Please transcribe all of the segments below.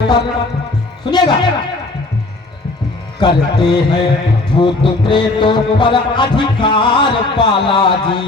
सुनिएगा। करते हैं भूत प्रेतों पर अधिकार बालाजी।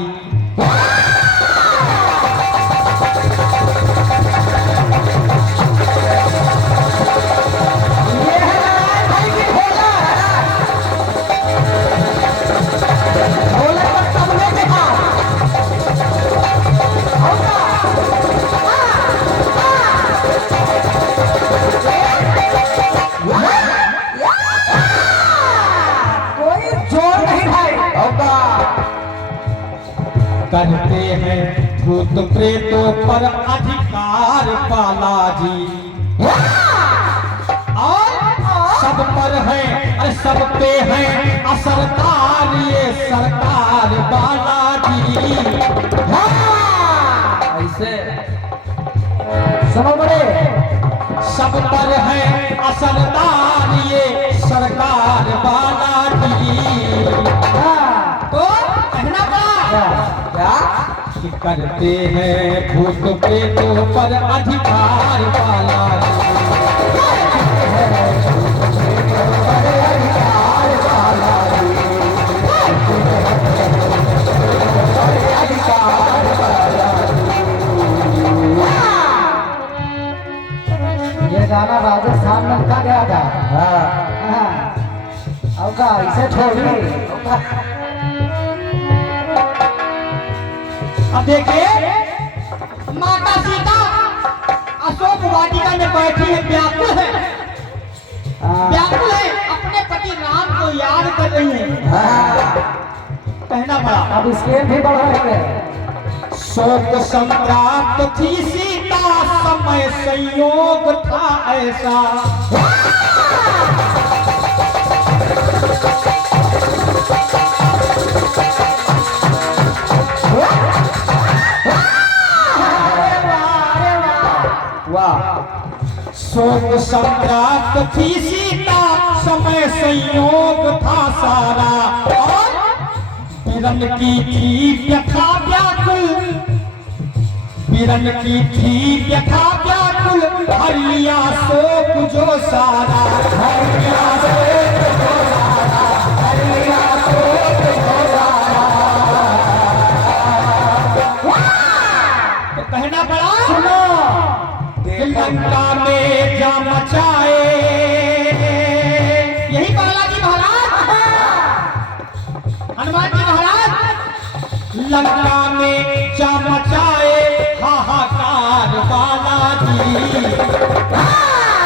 करते हैं भूत प्रेतों पर अधिकार बालाजी, और सब पर है, अरे सब पे है असरकार ये सरकार बालाजी। ऐसे सुनो बड़े, सब पर है असरदार ये सरकार बालाजी। तो कहना पड़ा क्या कि करते हैं भूत प्रेतों पर अधिकार बालाजी। ये गाना राजस्थान में लिखा गया था। अब का इसे छोड़िए। अब देखिए, माता सीता अशोक वाटिका में बैठी है, व्याकुल है, व्याकुल है, अपने पति राम को याद कर रही है। कहना पड़ा अब इसके भी बढ़ रहे हैं। शोक संप्राप्त थी सीता, समय संयोग था ऐसा। शोक संप्राप्त थी सीता, समय संयोग था सारा, और बिरन की थी व्यथा व्याकुल, बिरन की थी व्यथा व्याकुल, हर लिया शोक जो सारा, हर लिया शोक जो सारा, हर लिया शोक जो सारा। तो कहना पड़ा, सुनो, लंका में जा मचाए, यही बालाजी महाराज, हनुमान जी महाराज, लंका में जा मचाए हाहाकार बालाजी।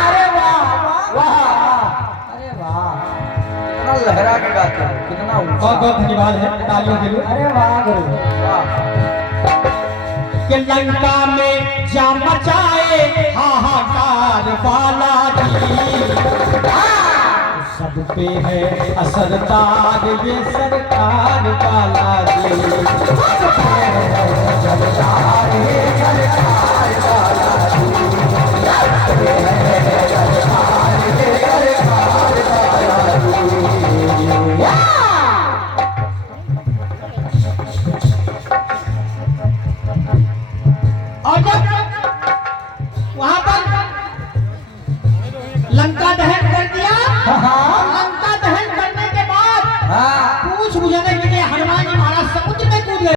अरे वाह वाह, अरे वाह, कितना लहरा के गाते हैं, कितना बहुत बहुत धन्यवाद है तालियों के लिए। अरे वाह गुरु वाह। कि लंका में जा मचाए हाहाकार बालाजी, सब पे है असरदार ये सरकार बालाजी, सब पे है असरदार ये